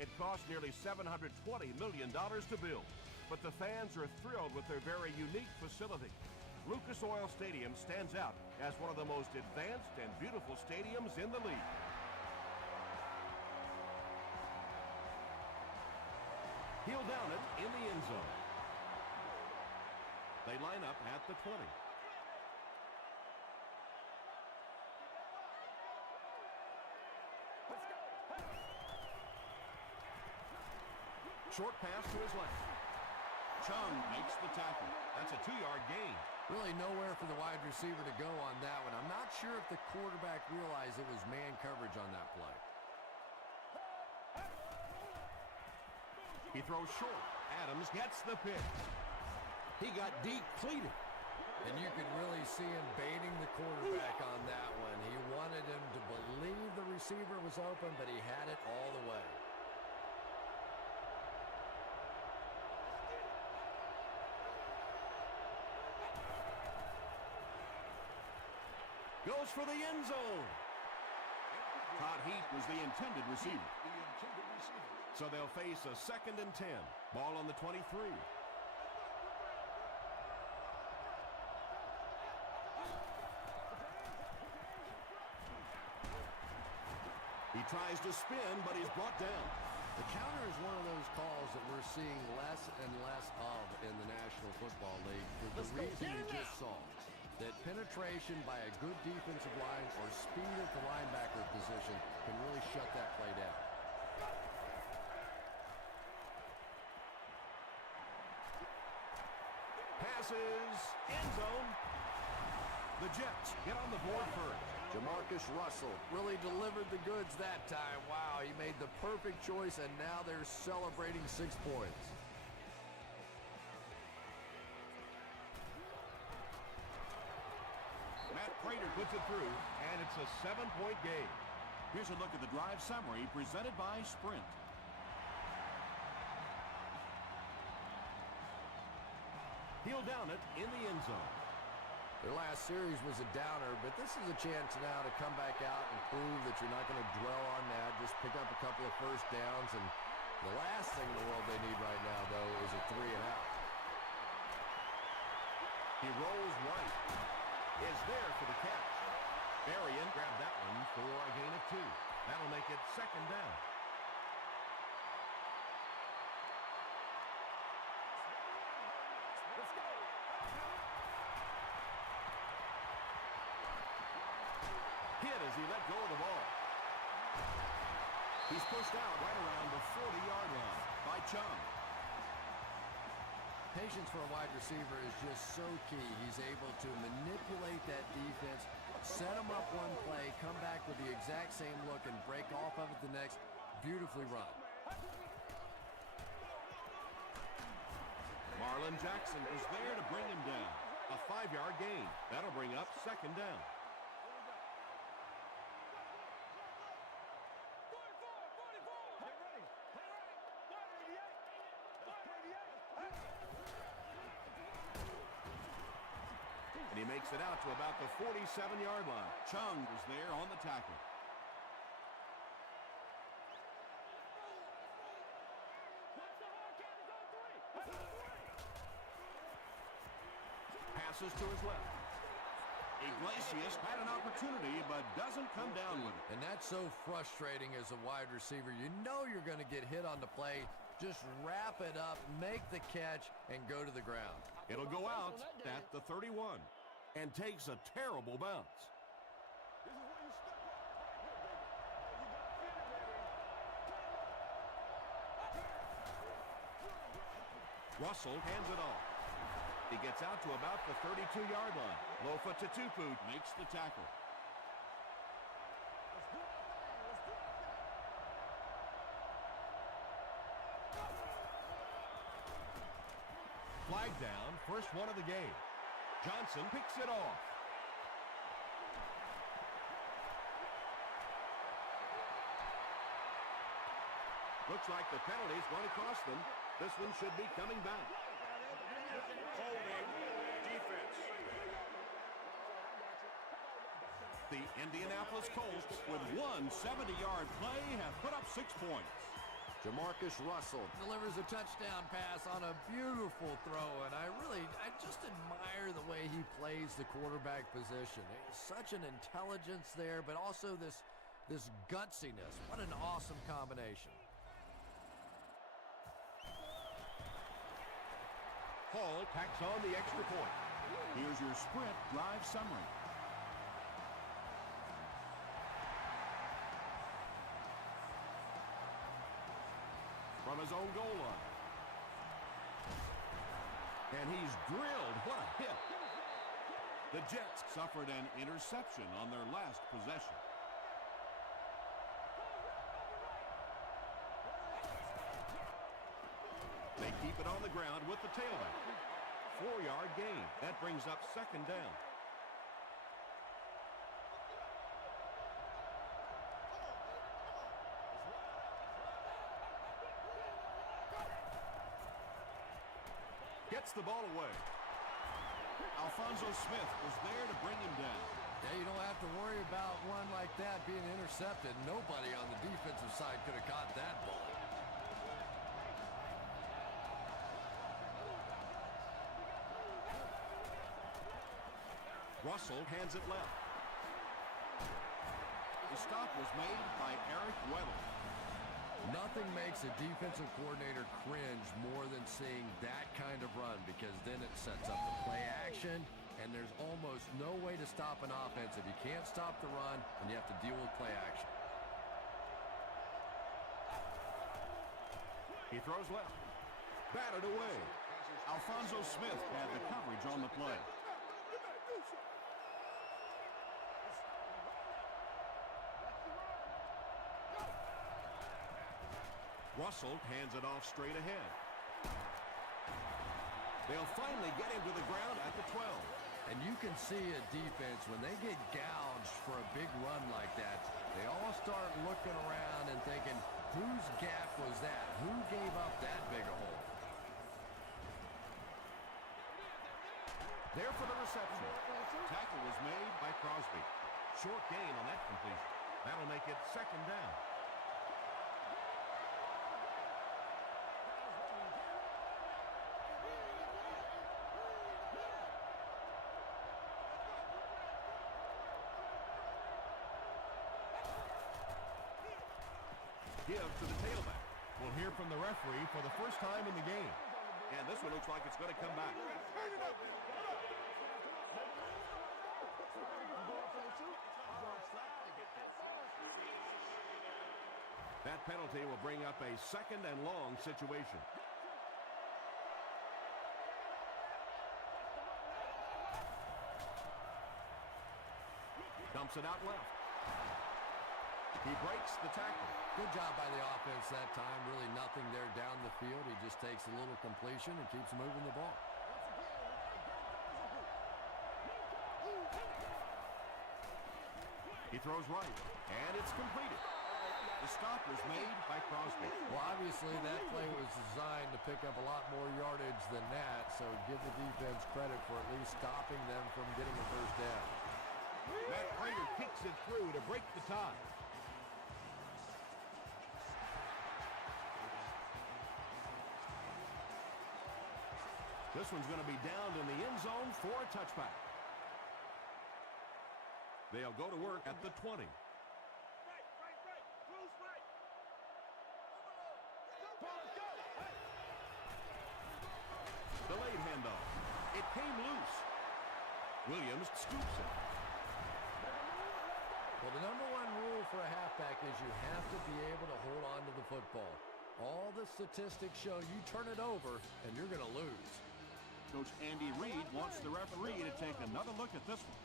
It cost nearly $720 million to build, but the fans are thrilled with their very unique facility. Lucas Oil Stadium stands out as one of the most advanced and beautiful stadiums in the league. He'll down it in the end zone. They line up at the 20. Short pass to his left. Chung makes the tackle. That's a 2-yard gain. Really nowhere for the wide receiver to go on that one. I'm not sure if the quarterback realized it was man coverage on that play. He throws short. Adams gets the pick. He got depleted. And you could really see him baiting the quarterback on that one. He wanted him to believe the receiver was open, but he had it all the way. Goes for the end zone. Todd Heath was the intended receiver. So they'll face a 2nd and 10. Ball on the 23. He tries to spin, but he's brought down. The counter is one of those calls that we're seeing less and less of in the National Football League for the reason you just saw. That penetration by a good defensive line or speed at the linebacker position can really shut that play down. Passes, end zone. The Jets get on the board first. Jamarcus Russell really delivered the goods that time. Wow, he made the perfect choice, and now they're celebrating 6 points. Matt Prater puts it through, and it's a 7-point game. Here's a look at the drive summary presented by Sprint. He'll down it in the end zone. Their last series was a downer, but this is a chance now to come back out and prove that you're not going to dwell on that. Just pick up a couple of first downs, and the last thing in the world they need right now, though, is a 3-and-out. He rolls right. Is there for the catch. Berrien grabbed that one for a gain of 2. That'll make it 2nd down. Let's go. Hit as he let go of the ball. He's pushed out right around the 40-yard line by Chung. Patience for a wide receiver is just so key. He's able to manipulate that defense, set them up one play, come back with the exact same look, and break off of it the next. Beautifully run. Marlon Jackson is there to bring him down. A 5-yard gain. That'll bring up 2nd down. And he makes it out to about the 47-yard line. Chung is there on the tackle. Passes to his left. Iglesias had an opportunity, but doesn't come down with it. And that's so frustrating as a wide receiver. You know you're going to get hit on the play. Just wrap it up, make the catch, and go to the ground. It'll go out at the 31 and takes a terrible bounce. This is where you step up. Russell hands it off. He gets out to about the 32-yard line. Lofa Tatupu makes the tackle. Flag down, first one of the game. Johnson picks it off. Looks like the penalty's going to cost them. This one should be coming back. Holding defense. The Indianapolis Colts, with one 70-yard play, have put up 6 points. Jamarcus Russell delivers a touchdown pass on a beautiful throw, and I just admire the way he plays the quarterback position. There's such an intelligence there, but also this gutsiness. What an awesome combination. Hall tacks on the extra point. Here's your Sprint drive summary. From his own goal line. And he's drilled. What a hit. The Jets suffered an interception on their last possession. They keep it on the ground with the tailback. 4-yard gain. That brings up second down. Gets the ball away. Alfonso Smith was there to bring him down. Yeah, you don't have to worry about one like that being intercepted. Nobody on the defensive side could have caught that ball. Russell hands it left. The stop was made by Eric Weddle. Nothing makes a defensive coordinator cringe more than seeing that kind of run, because then it sets up the play action, and there's almost no way to stop an offense if you can't stop the run and you have to deal with play action. He throws left. Batted away. Alfonso Smith had the coverage on the play. Russell hands it off straight ahead. They'll finally get him to the ground at the 12. And you can see a defense, when they get gouged for a big run like that, they all start looking around and thinking, whose gap was that? Who gave up that big a hole? There for the reception. Tackle was made by Crosby. Short gain on that completion. That'll make it second down. Give to the tailback. We'll hear from the referee for the first time in the game. And this one looks like it's going to come back. That penalty will bring up a second and long situation. Dumps it out left. He breaks the tackle. Good job by the offense that time. Really nothing there down the field. He just takes a little completion and keeps moving the ball. He throws right, and it's completed. The stop was made by Crosby. Well, obviously that play was designed to pick up a lot more yardage than that, so give the defense credit for at least stopping them from getting a first down. Matt Prater kicks it through to break the tie. This one's going to be downed in the end zone for a touchback. They'll go to work at the 20. Delayed handoff. It came loose. Williams scoops it. Well, the number one rule for a halfback is you have to be able to hold on to the football. All the statistics show you turn it over and you're going to lose. Coach Andy Reid wants the referee to take another look at this one.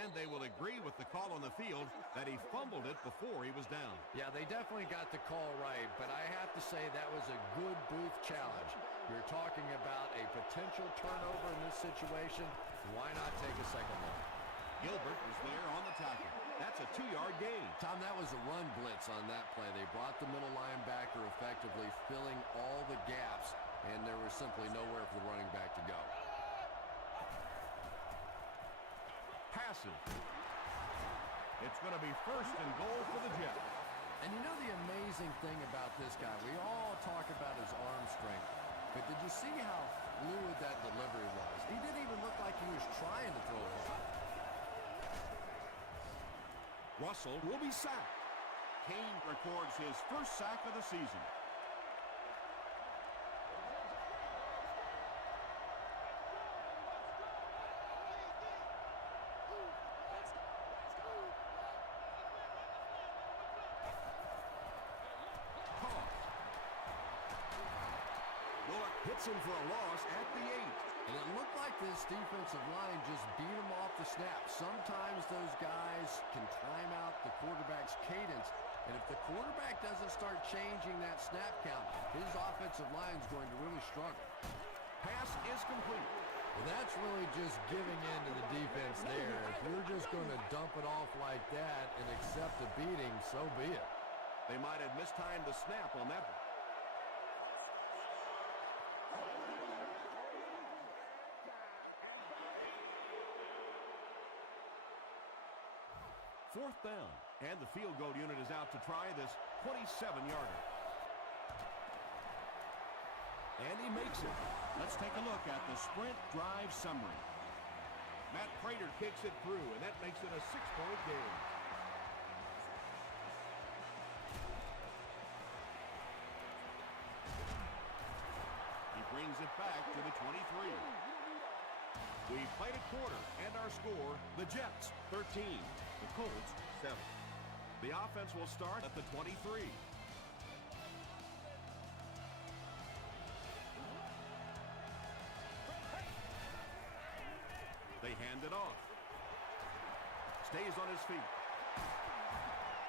And they will agree with the call on the field that he fumbled it before he was down. Yeah, they definitely got the call right, but I have to say that was a good booth challenge. You're talking about a potential turnover in this situation. Why not take a second look? Gilbert was there on the tackle. That's a 2-yard gain. Tom, that was a run blitz on that play. They brought the middle linebacker effectively, filling all the gaps, and there was simply nowhere for the running back to go. Passes. It's going to be 1st and goal for the Jets. And you know the amazing thing about this guy, we all talk about his arm strength, but did you see how fluid that delivery was? He didn't even look like he was trying to throw it. Russell will be sacked. Kane records his first sack of the season. Hits him for a loss at the 8. And it looked like this defensive line just beat him off the snap. Sometimes those guys can time out the quarterback's cadence. And if the quarterback doesn't start changing that snap count, his offensive line is going to really struggle. Pass is complete. Well, that's really just giving in to the defense there. If you're just going to dump it off like that and accept a beating, so be it. They might have mistimed the snap on that one. 4th down, and the field goal unit is out to try this 27-yarder. And he makes it. Let's take a look at the sprint drive summary. Matt Prater kicks it through, and that makes it a 6-point game. He brings it back to the 23. We've played a quarter, and our score, the Jets, 13. The Colts, 7. The offense will start at the 23. They hand it off. Stays on his feet.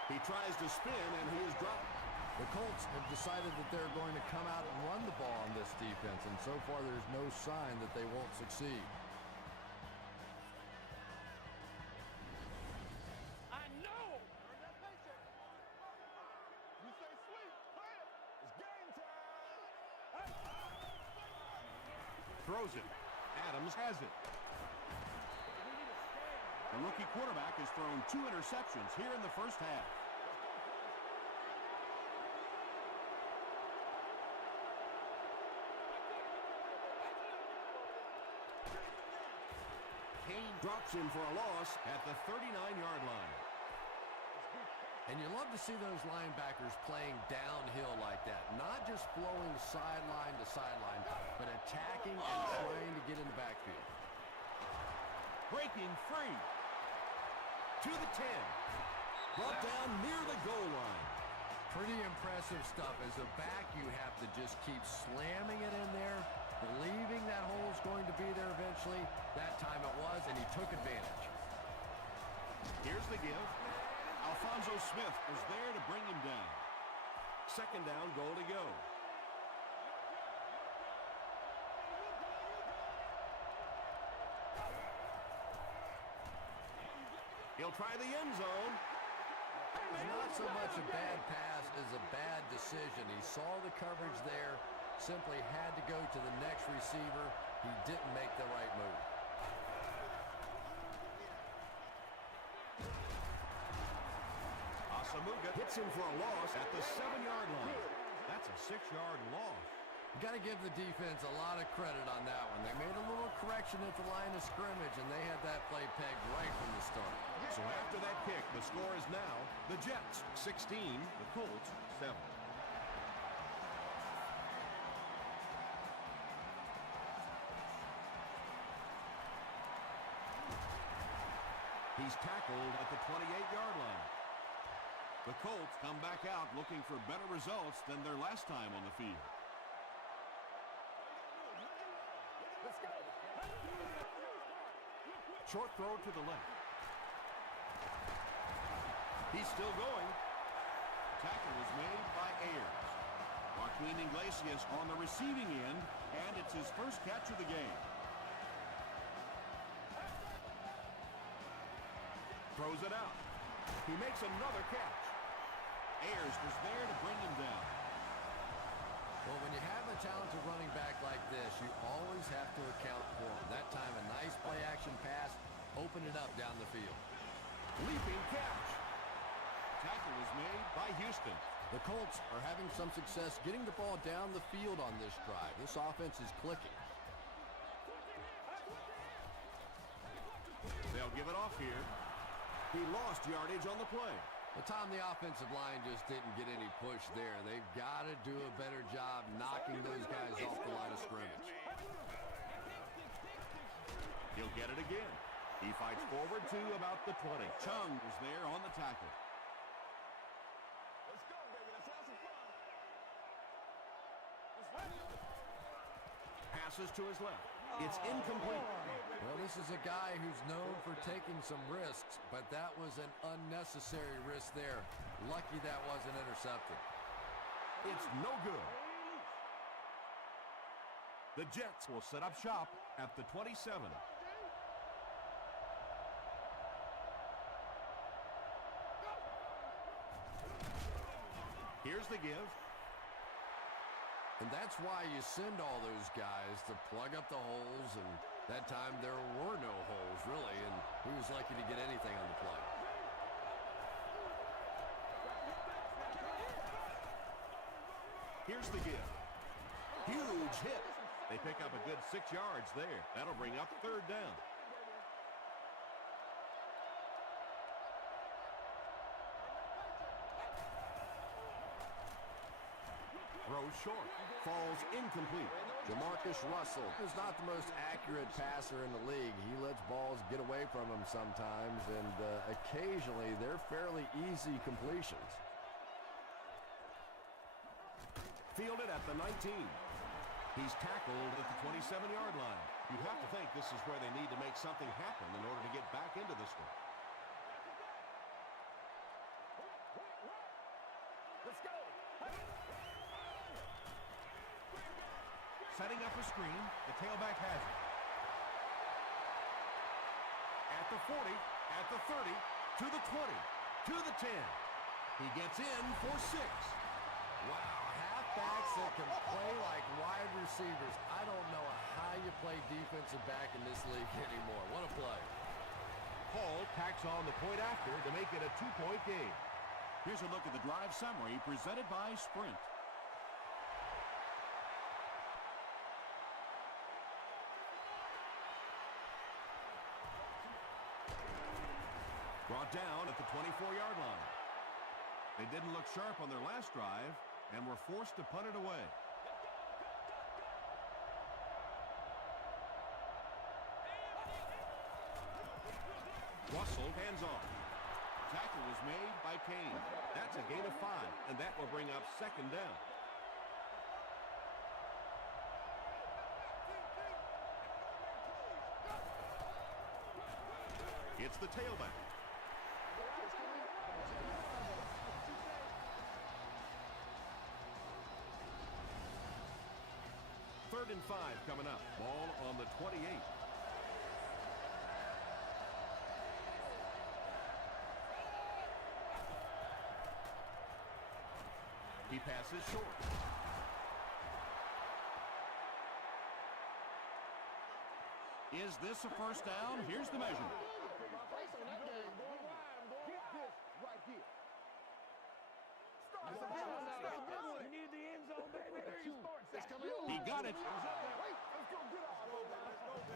He tries to spin, and he is dropped. The Colts have decided that they're going to come out and run the ball on this defense, and so far there's no sign that they won't succeed. Throws it. Adams has it. The rookie quarterback has thrown 2 interceptions here in the first half. Kane drops him for a loss at the 39-yard line. And you love to see those linebackers playing downhill like that. Not just flowing sideline to sideline, but attacking and trying to get in the backfield. Breaking free. To the 10. Brought down near the goal line. Pretty impressive stuff. As a back, you have to just keep slamming it in there, believing that hole's going to be there eventually. That time it was, and he took advantage. Here's the give. Alfonso Smith was there to bring him down. 2nd down, goal to go. He'll try the end zone. Not so much a bad pass as a bad decision. He saw the coverage there, simply had to go to the next receiver. He didn't make the right move. Asamuga hits him for a loss at the 7-yard line. That's a 6-yard loss. You got to give the defense a lot of credit on that one. They made a little correction at the line of scrimmage, and they had that play pegged right from the start. So after that kick, the score is now the Jets 16, the Colts 7. He's tackled at the 28-yard line. The Colts come back out looking for better results than their last time on the field. Short throw to the left. He's still going. Tackle was made by Ayers. Joaquin Iglesias on the receiving end, and it's his first catch of the game. Throws it out. He makes another catch. Ayers was there to bring him down. Well, when you have a talented running back like this, you always have to account for him. That time, a nice play-action pass opened it up down the field. Leaping catch. Tackle was made by Houston. The Colts are having some success getting the ball down the field on this drive. This offense is clicking. They'll give it off here. He lost yardage on the play. But Tom, the offensive line just didn't get any push there. They've got to do a better job knocking those guys off the line of scrimmage. He'll get it again. He fights forward to about the 20. Chung was there on the tackle. Let's go, baby. Let's have some fun. Passes to his left. It's incomplete. Well, this is a guy who's known for taking some risks, but that was an unnecessary risk there. Lucky that wasn't intercepted. It's no good. The Jets will set up shop at the 27. Here's the give. And that's why you send all those guys to plug up the holes, and that time there were no holes, really, and he was lucky to get anything on the play. Here's the give. Huge hit. They pick up a good 6 yards there. That'll bring up third down. Throws short. Falls incomplete. Jamarcus Russell is not the most accurate passer in the league. He lets balls get away from him sometimes, and occasionally they're fairly easy completions. Fielded at the 19. He's tackled at the 27-yard line. You'd have to think this is where they need to make something happen in order to get back into this one. Let's go. Setting up a screen, the tailback has it. At the 40, at the 30, to the 20, to the 10. He gets in for 6. Wow, halfbacks that can play like wide receivers. I don't know how you play defensive back in this league anymore. What a play. Hall tacks on the point after to make it a 2-point game. Here's a look at the drive summary presented by Sprint. Brought down at the 24-yard line. They didn't look sharp on their last drive and were forced to punt it away. Russell hands off. Tackle was made by Kane. That's a gain of 5, and that will bring up second down. It's the tailback. Third and 5 coming up. Ball on the 28. He passes short. Is this a first down? Here's the measurement. He got it.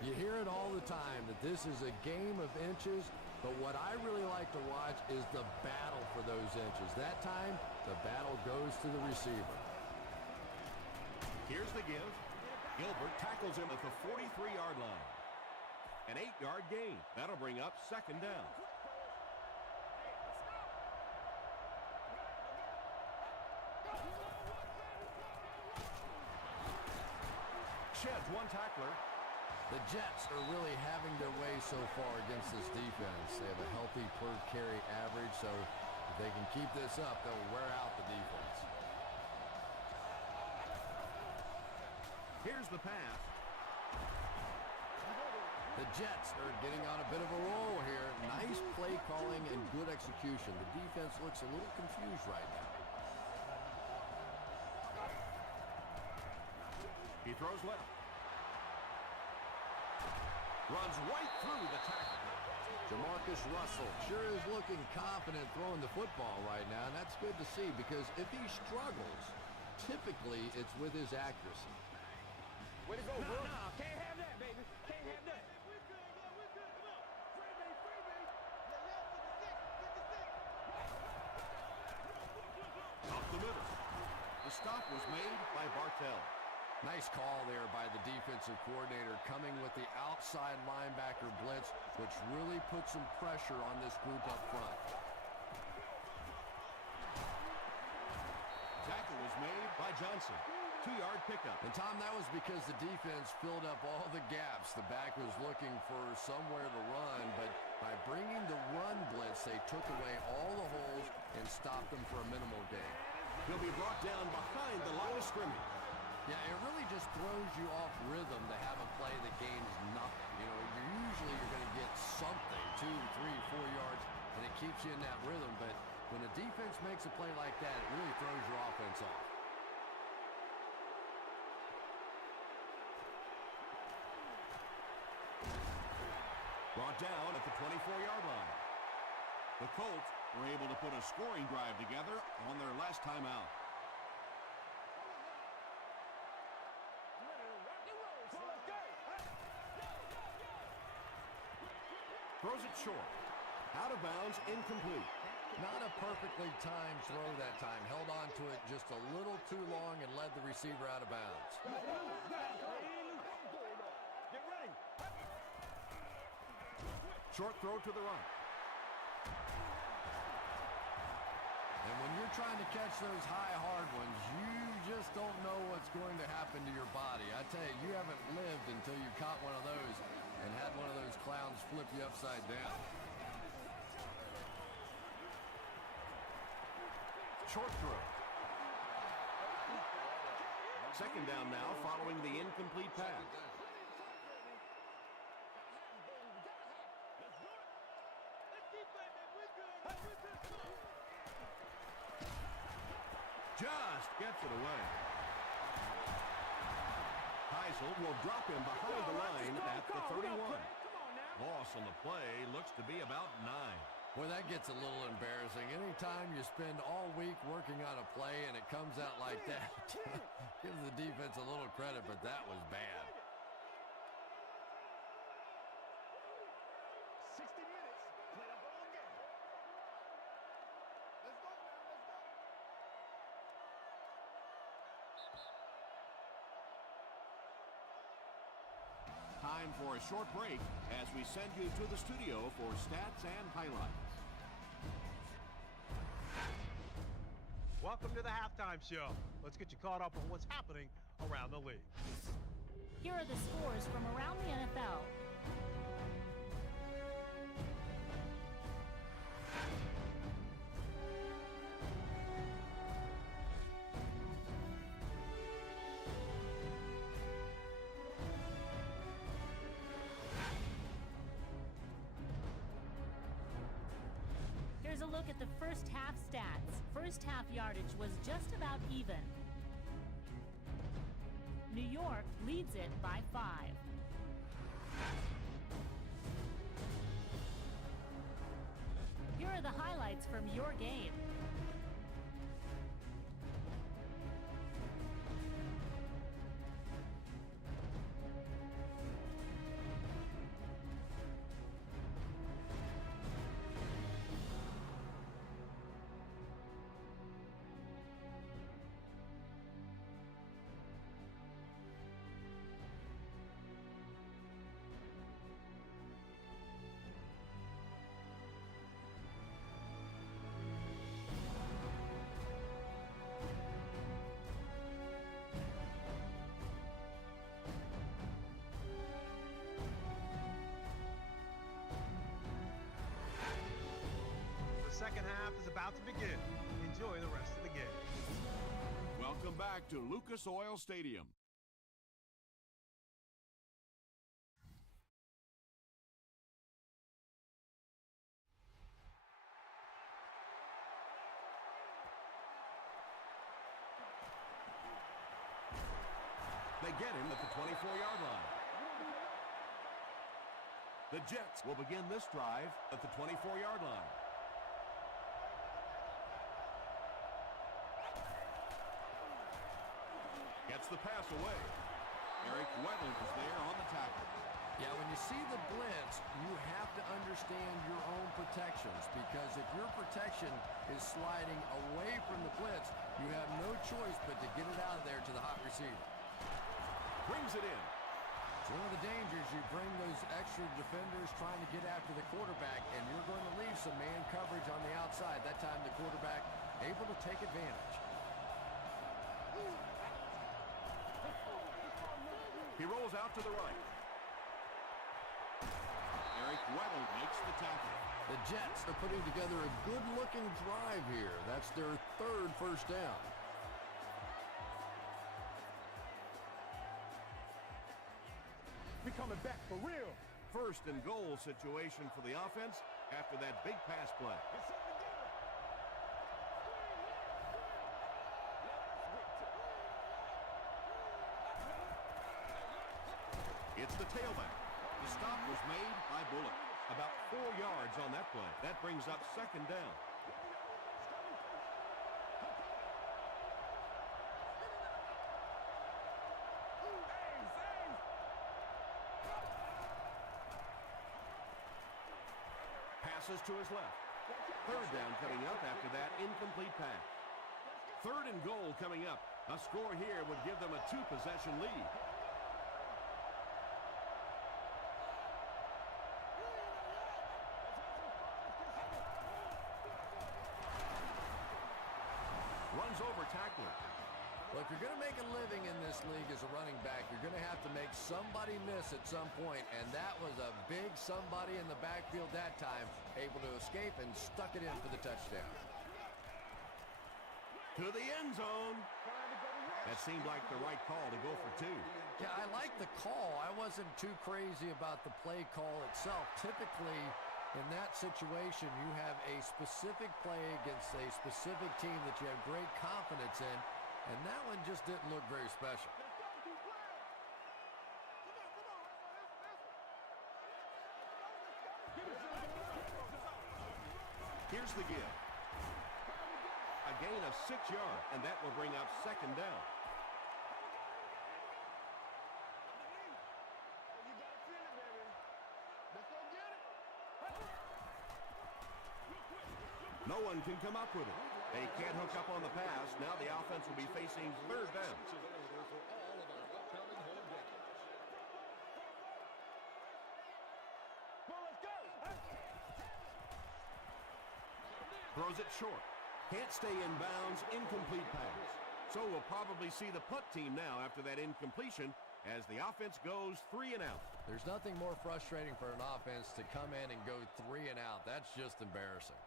You hear it all the time that this is a game of inches, but what I really like to watch is the battle for those inches. That time, the battle goes to the receiver. Here's the give. Gilbert tackles him at the 43-yard line. An 8-yard gain. That'll bring up second down. Sheds one tackler. The Jets are really having their way so far against this defense. They have a healthy per carry average, so if they can keep this up, they'll wear out the defense. Here's the pass. The Jets are getting on a bit of a roll here. Nice play calling and good execution. The defense looks a little confused right now. He throws left. Runs right through the tackle. Jamarcus Russell sure is looking confident throwing the football right now, and that's good to see because if he struggles, typically it's with his accuracy. Way to go, bro. No, can't have that, baby. Can't have that. Up the middle. The stop was made by Bartell. Nice call there by the defensive coordinator coming with the outside linebacker blitz, which really puts some pressure on this group up front. Tackle was made by Johnson. 2-yard pickup. And, Tom, that was because the defense filled up all the gaps. The back was looking for somewhere to run, but by bringing the run blitz, they took away all the holes and stopped them for a minimal gain. He'll be brought down behind the line of scrimmage. Yeah, it really just throws you off rhythm to have a play that gains nothing. You know, usually you're going to get something, 2, 3, 4 yards, and it keeps you in that rhythm. But when a defense makes a play like that, it really throws your offense off. Brought down at the 24-yard line. The Colts were able to put a scoring drive together on their last time out. Throws it short. Out of bounds, incomplete. Not a perfectly timed throw that time. Held on to it just a little too long and led the receiver out of bounds. Get ready. Short throw to the right. And when you're trying to catch those high, hard ones, you just don't know what's going to happen to your body. I tell you, you haven't lived until you caught one of those and had one of those clowns flip you upside down. Short throw. Second down now following the incomplete pass. Just gets it away. Heisel will drop him behind the line at the 31. Loss on the play looks to be about 9. Boy, that gets a little embarrassing. Anytime you spend all week working on a play and it comes out like that, gives the defense a little credit, but that was bad. 60 minutes. Play the whole game. Let's go now. Let's go. Time for a short break as we send you to the studio for stats and highlights. Welcome to the halftime show. Let's get you caught up on what's happening around the league. Here are the scores from around the NFL. Here's a look at the first half stats. First half yardage was just about even. New York leads it by 5. Here are the highlights from your game. The second half is about to begin. Enjoy the rest of the game. Welcome back to Lucas Oil Stadium. They get him at the 24-yard line. The Jets will begin this drive at the 24-yard line. Gets the pass away. Eric Weddle is there on the tackle. Yeah, when you see the blitz, you have to understand your own protections, because if your protection is sliding away from the blitz, you have no choice but to get it out of there to the hot receiver. Brings it in. It's one of the dangers. You bring those extra defenders trying to get after the quarterback, and you're going to leave some man coverage on the outside. That time the quarterback able to take advantage. He rolls out to the right. Eric Weddle makes the tackle. The Jets are putting together a good-looking drive here. That's their third first down. We coming back for real. First and goal situation for the offense after that big pass play. It's the tailback. The stop was made by Bullock. About 4 yards on that play. That brings up second down. Passes to his left. Third down coming up after that incomplete pass. Third and goal coming up. A score here would give them a 2-possession lead. Runs over tackler. Well, if you're going to make a living in this league as a running back, you're going to have to make somebody miss at some point, and that was a big somebody in the backfield that time, able to escape and stuck it in for the touchdown. To the end zone. That seemed like the right call to go for 2. Yeah, I like the call. I wasn't too crazy about the play call itself. Typically, in that situation, you have a specific play against a specific team that you have great confidence in, and that one just didn't look very special. Here's the give. A gain of 6 yards, and that will bring up second down. No one can come up with it. They can't hook up on the pass. Now the offense will be facing third down. Throws it short. Can't stay in bounds. Incomplete pass. So we'll probably see the punt team now after that incompletion as the offense goes 3 and out. There's nothing more frustrating for an offense to come in and go 3 and out. That's just embarrassing.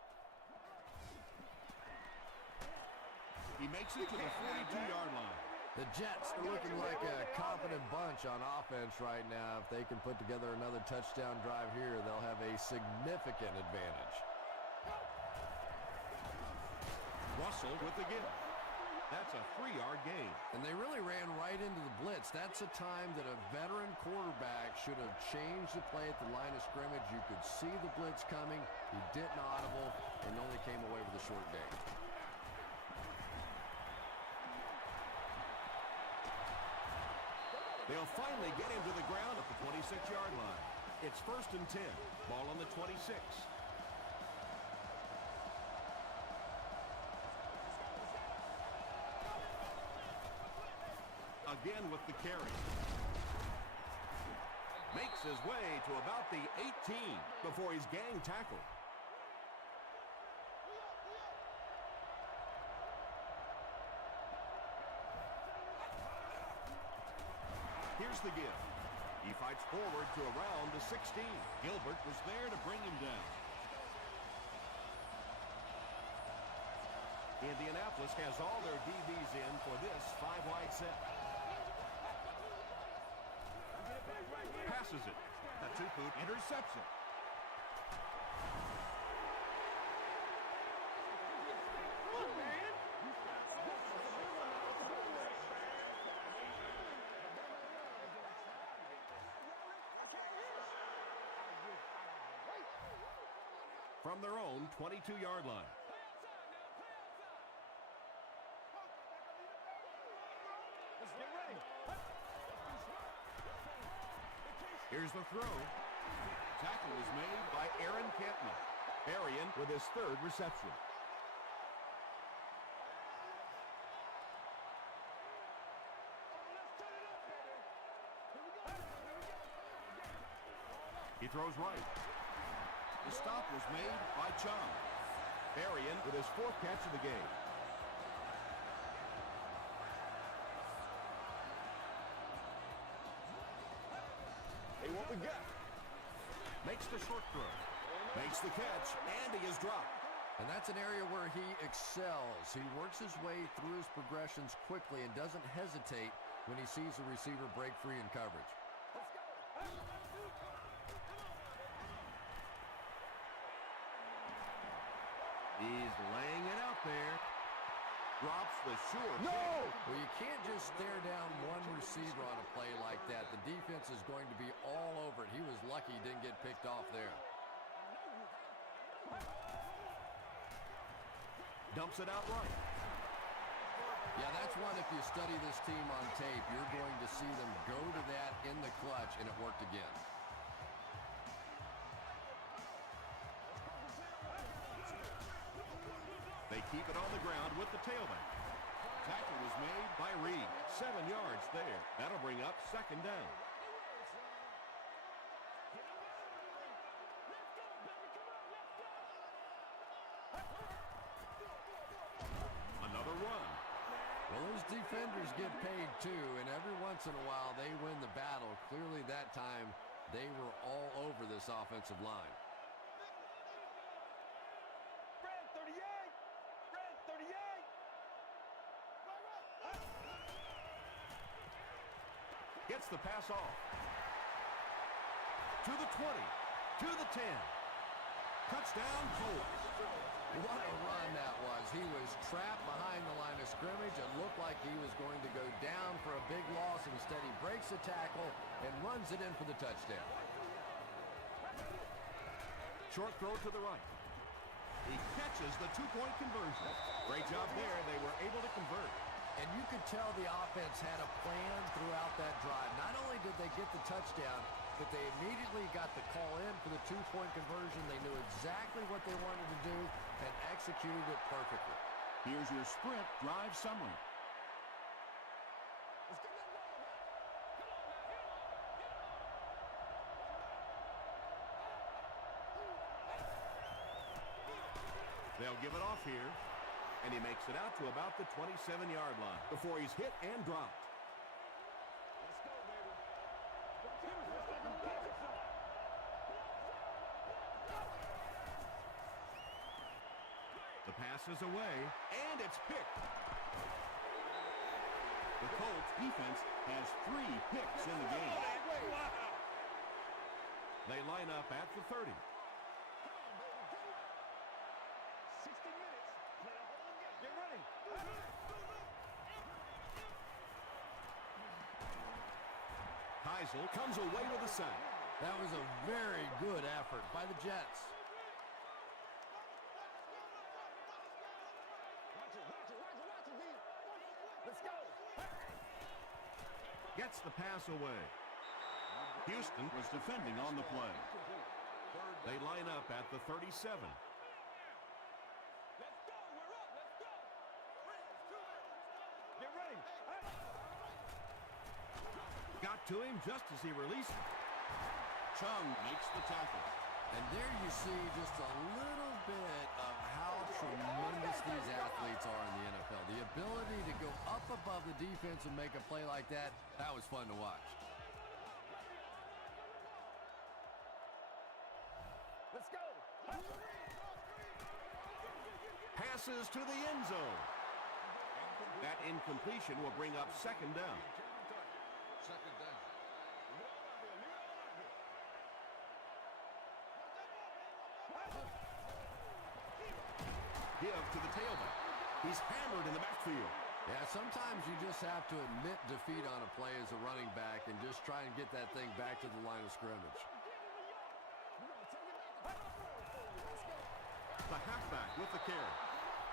He makes it to the 42-yard line. The Jets are looking like a confident bunch on offense right now. If they can put together another touchdown drive here, they'll have a significant advantage. Russell with the give. That's a 3-yard gain. And they really ran right into the blitz. That's a time that a veteran quarterback should have changed the play at the line of scrimmage. You could see the blitz coming. He didn't audible and only came away with a short gain. They'll finally get him to the ground at the 26-yard line. It's first and 10. Ball on the 26. Again with the carry. Makes his way to about the 18 before he's gang tackled. Here's the give. He fights forward to around the 16. Gilbert was there to bring him down. Indianapolis has all their DBs in for this 5-wide set. Passes it. A two-foot interception. from their own 22-yard line. Here's the throw. Tackle is made by Aaron Kentman. Arian with his third reception. He throws right. The stop was made by Chung. Arian with his fourth catch of the game. Hey, what we got? Makes the short throw. Makes the catch, and he is dropped. And that's an area where he excels. He works his way through his progressions quickly and doesn't hesitate when he sees the receiver break free in coverage. He's laying it out there. Drops the sure. No! Well, you can't just stare down one receiver on a play like that. The defense is going to be all over it. He was lucky he didn't get picked off there. Dumps it out right. Yeah, that's one, if you study this team on tape, you're going to see them go to that in the clutch, and it worked again. They keep it on the ground with the tailback. Tackle was made by Reed. 7 yards there. That'll bring up second down. Another run. Well, those defenders get paid too, and every once in a while they win the battle. Clearly that time they were all over this offensive line. Gets the pass off. To the 20. To the 10. Touchdown, Colts. What a run that was. He was trapped behind the line of scrimmage. It looked like he was going to go down for a big loss. Instead, he breaks the tackle and runs it in for the touchdown. Short throw to the right. He catches the two-point conversion. Great job there. They were able to convert. And you could tell the offense had a plan throughout that drive. Not only did they get the touchdown, but they immediately got the call in for the two-point conversion. They knew exactly what they wanted to do and executed it perfectly. Here's your sprint drive summary. They'll give it off here. And he makes it out to about the 27-yard line before he's hit and dropped. The pass is away, and it's picked. The Colts defense has 3 picks in the game. They line up at the 30. Heisel comes away with a sack. That was a very good effort by the Jets. Gets the pass away. Houston was defending on the play. They line up at the 37. Got to him just as he released it. Chung makes the tackle. And there you see just a little bit of how tremendous these athletes are in the NFL. The ability to go up above the defense and make a play like that, that was fun to watch. Let's go. Passes to the end zone. That incompletion will bring up second down. Give to the tailback. He's hammered in the backfield. Yeah, sometimes you just have to admit defeat on a play as a running back and just try and get that thing back to the line of scrimmage. the halfback with the carry.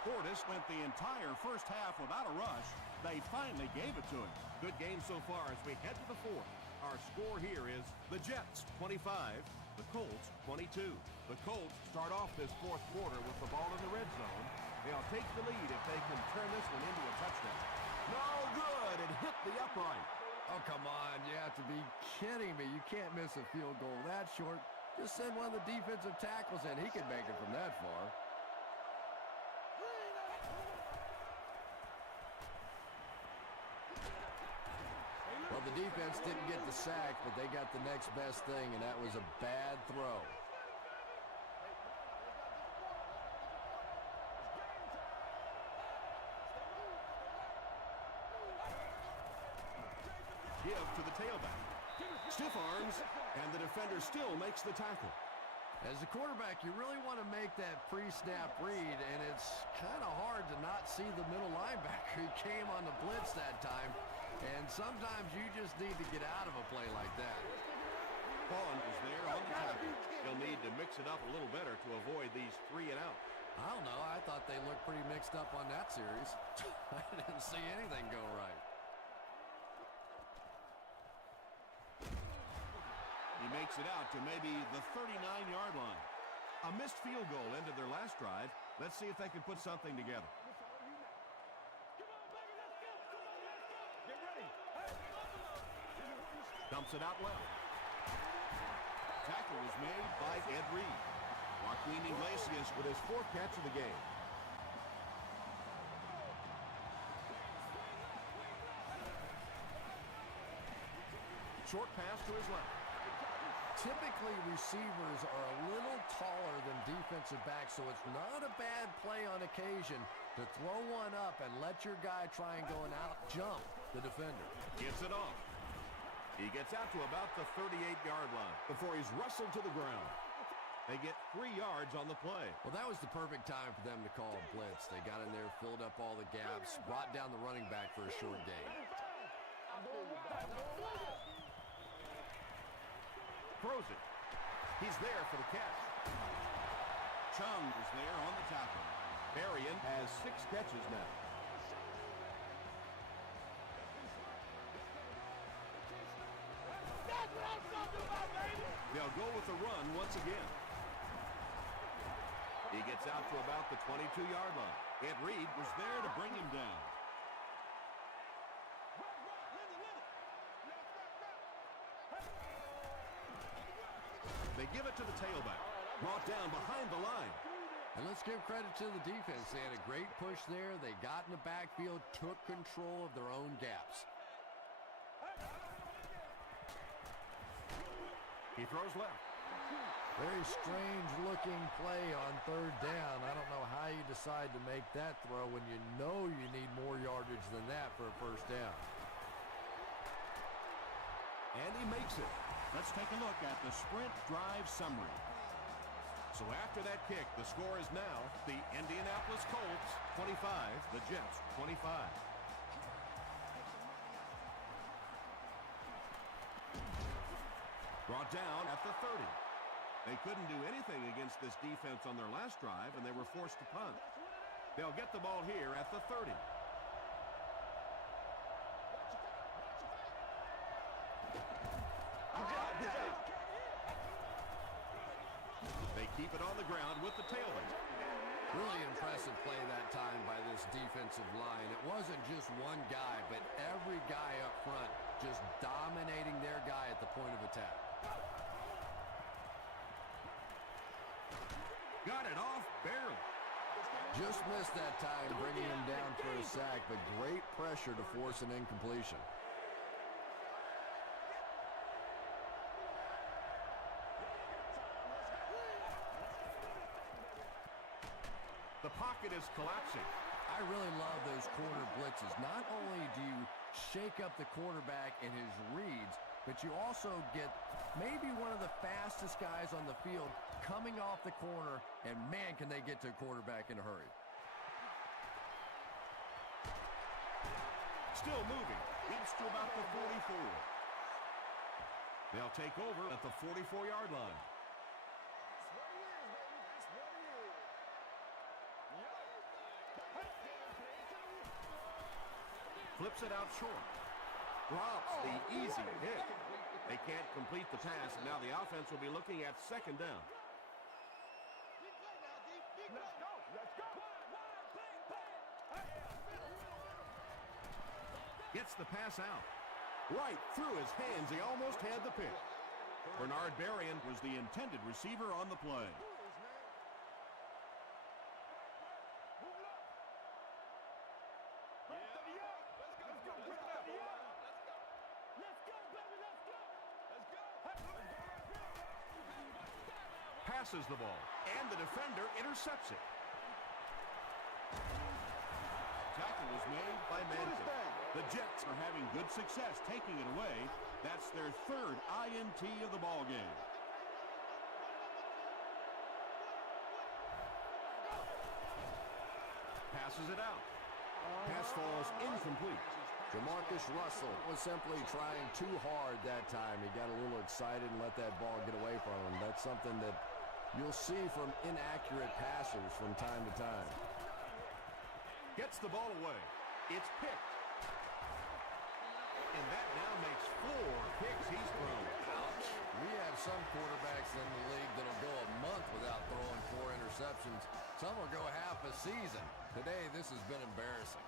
Portis went the entire first half without a rush. They finally gave it to him. Good game so far as we head to the fourth. Our score here is the Jets 25, the Colts 22. The Colts start off this fourth quarter with the ball in the red zone. They'll take the lead if they can turn this one into a touchdown. No good. It hit the upright. Oh, come on. You have to be kidding me. You can't miss a field goal that short. Just send one of the defensive tackles in. He can make it from that far. Well, the defense didn't get the sack, but they got the next best thing, and that was a bad throw. Give to the tailback. Stiff arms, and the defender still makes the tackle. As a quarterback, you really want to make that pre-snap read, and it's kind of hard to not see the middle linebacker. He came on the blitz that time, and sometimes you just need to get out of a play like that. Vaughn is there on the tackle. He'll need to mix it up a little better to avoid these 3 and out. I don't know. I thought they looked pretty mixed up on that series. I didn't see anything go right. He makes it out to maybe the 39-yard line. A missed field goal ended their last drive. Let's see if they can put something together. Dumps it out well. Tackle was made by Ed Reed. Joaquin Iglesias with his 4th catch of the game. Short pass to his left. Typically, receivers are a little taller than defensive backs, so it's not a bad play on occasion to throw one up and let your guy try and go and out-jump the defender. Gets it off. He gets out to about the 38-yard line Before he's wrestled to the ground. They get 3 yards on the play. Well, that was the perfect time for them to call a blitz. They got in there, filled up all the gaps, brought down the running back for a short gain. Throws it. He's there for the catch. Chung is there on the tackle. Berrien has 6 catches now. They'll go with the run once again. He gets out to about the 22-yard line. Ed Reed was there to bring him down. They give it to the tailback. Brought down behind the line. And let's give credit to the defense. They had a great push there. They got in the backfield, took control of their own gaps. He throws left. Very strange-looking play on 3rd down. I don't know how you decide to make that throw when you know you need more yardage than that for a 1st down. And he makes it. Let's take a look at the sprint drive summary. So after that kick, the score is now the Indianapolis Colts 25, the Jets 25. Brought down at the 30. They couldn't do anything against this defense on their last drive, and they were forced to punt. They'll get the ball here at the 30. They keep it on the ground with the tailback. Really impressive play that time by this defensive line. It wasn't just one guy, but every guy up front just dominating their guy at the point of attack. Got it off barely. Just missed that time, bringing him down for a sack, but great pressure to force an incompletion. The pocket is collapsing. I really love those corner blitzes. Not only do you shake up the quarterback in his reads, but you also get maybe one of the fastest guys on the field coming off the corner, and man, can they get to a quarterback in a hurry. Still moving. Gets to about the 44. They'll take over at the 44-yard line. Flips it out short. Drops the easy hit. They can't complete the pass, and now the offense will be looking at second down. Gets the pass out. Right through his hands. He almost had the pick. Bernard Berrien was the intended receiver on the play. Passes the ball, and the defender intercepts it. Tackle was made by Manning. The Jets are having good success taking it away. That's their third INT of the ball game. Passes it out. Pass falls incomplete. Jamarcus Russell was simply trying too hard that time. He got a little excited and let that ball get away from him. That's something that you'll see from inaccurate passers from time to time. Gets the ball away. It's picked. And that now makes 4 picks he's thrown. Ouch. We have some quarterbacks in the league that'll go a month without throwing 4 interceptions. Some will go half a season. Today, this has been embarrassing.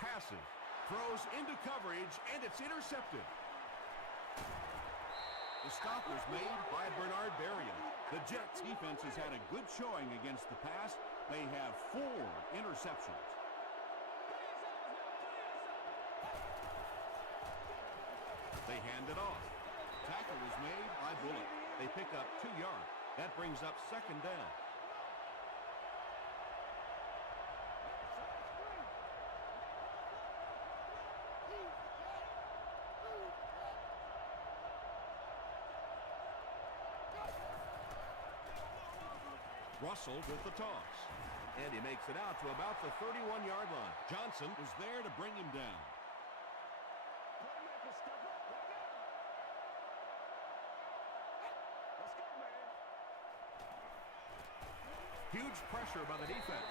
Passes. Throws into coverage, and it's intercepted. The stop was made by Bernard Berrien. The Jets defense has had a good showing against the pass. They have 4 interceptions. They hand it off. Tackle was made by Bullock. They pick up 2 yards. That brings up second down. Russell with the toss. And he makes it out to about the 31-yard line. Johnson was there to bring him down. Huge pressure by the defense.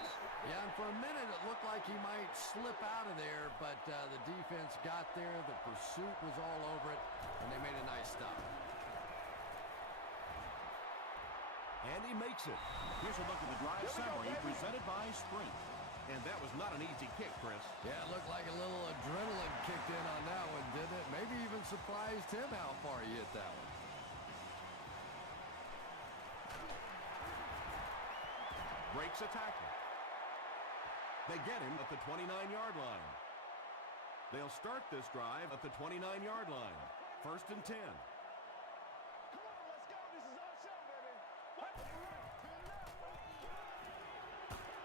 Yeah, and for a minute it looked like he might slip out of there, but the defense got there. The pursuit was all over it, and they made a nice stop. And he makes it. Here's a look at the drive summary presented by Sprint. And that was not an easy kick, Chris. Yeah, it looked like a little adrenaline kicked in on that one, didn't it? Maybe even surprised him how far he hit that one. Breaks a tackle. They get him at the 29-yard line. They'll start this drive at the 29-yard line. 1st and 10.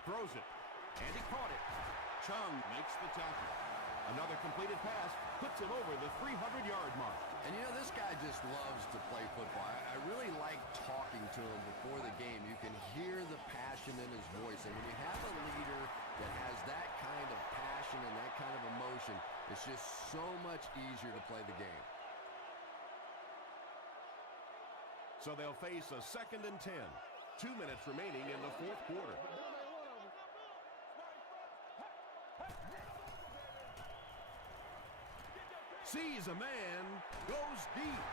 Throws it, and he caught it. Chung makes the tackle. Another completed pass puts him over the 300-yard mark. And you know, this guy just loves to play football. I really like talking to him before the game. You can hear the passion in his voice. And when you have a leader that has that kind of passion and that kind of emotion, it's just so much easier to play the game. So they'll face a 2nd and 10. 2 minutes remaining in the 4th quarter. Sees a man, goes deep.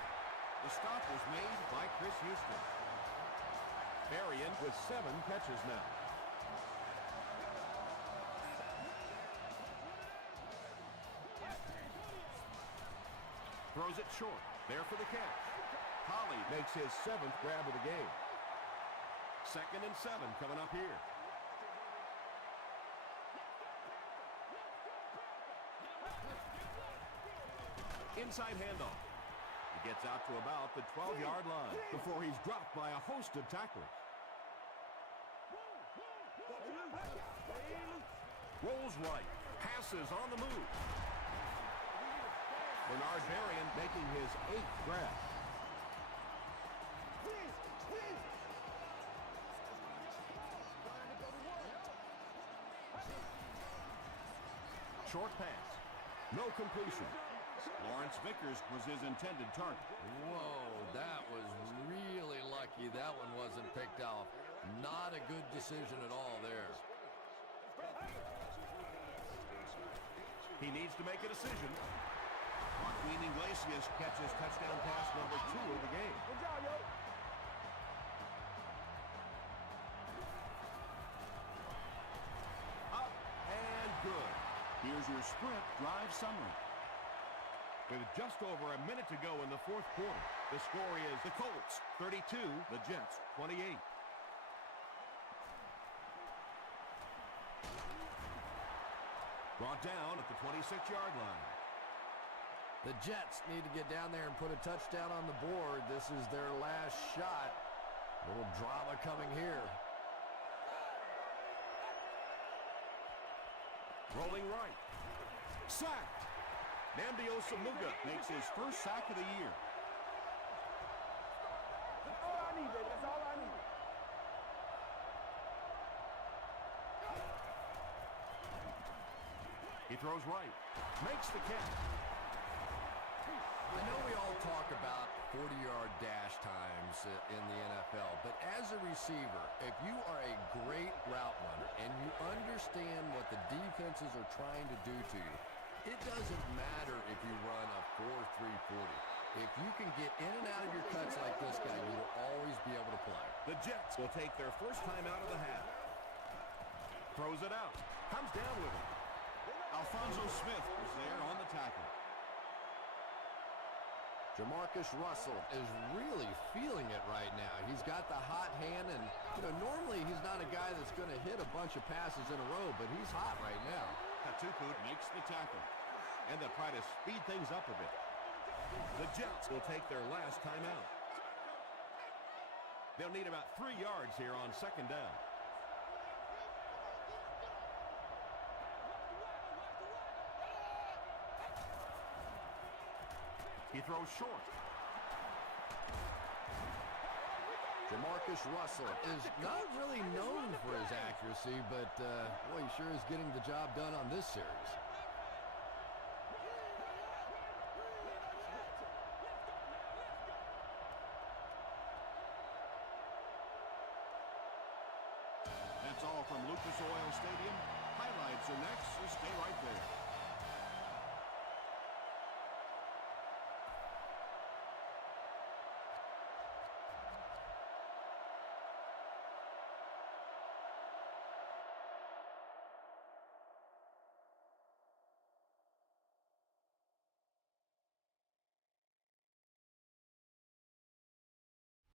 The stop was made by Chris Houston. Berrien with 7 catches now. Throws it short. There for the catch. Holly makes his 7th grab of the game. 2nd and 7 coming up here. Inside handoff. He gets out to about the 12-yard line before he's dropped by a host of tacklers. Rolls right. Passes on the move. Bernard Berrien making his 8th grab. Short pass. No completion. Lawrence Vickers was his intended target. Whoa, that was really lucky that one wasn't picked off. Not a good decision at all there. He needs to make a decision. Joaquin Iglesias catches touchdown pass number 2 of the game. Good job, yo. Up and good. Here's your sprint drive summary. With just over a minute to go in the fourth quarter, the score is the Colts 32, the Jets 28. Brought down at the 26-yard line. The Jets need to get down there and put a touchdown on the board. This is their last shot. A little drama coming here. Rolling right. Sacked. Nnamdi Osamuga makes his first sack of the year. That's all I need, baby. That's all I need. He throws right. Makes the catch. I know we all talk about 40-yard dash times in the NFL, but as a receiver, if you are a great route runner and you understand what the defenses are trying to do to you, it doesn't matter if you run a 4.340. If you can get in and out of your cuts like this guy, you will always be able to play. The Jets will take their first time out of the half. Throws it out. Comes down with it. Alfonso Smith was there on the tackle. Jamarcus Russell is really feeling it right now. He's got the hot hand, and normally he's not a guy that's going to hit a bunch of passes in a row, but he's hot right now. Katuku makes the tackle, and they'll try to speed things up a bit. The Jets will take their last timeout. They'll need about 3 yards here on second down. He throws short. Jamarcus Russell is not really known for his accuracy, but boy, he sure is getting the job done on this series. That's all from Lucas Oil Stadium. Highlights are next, so stay right there.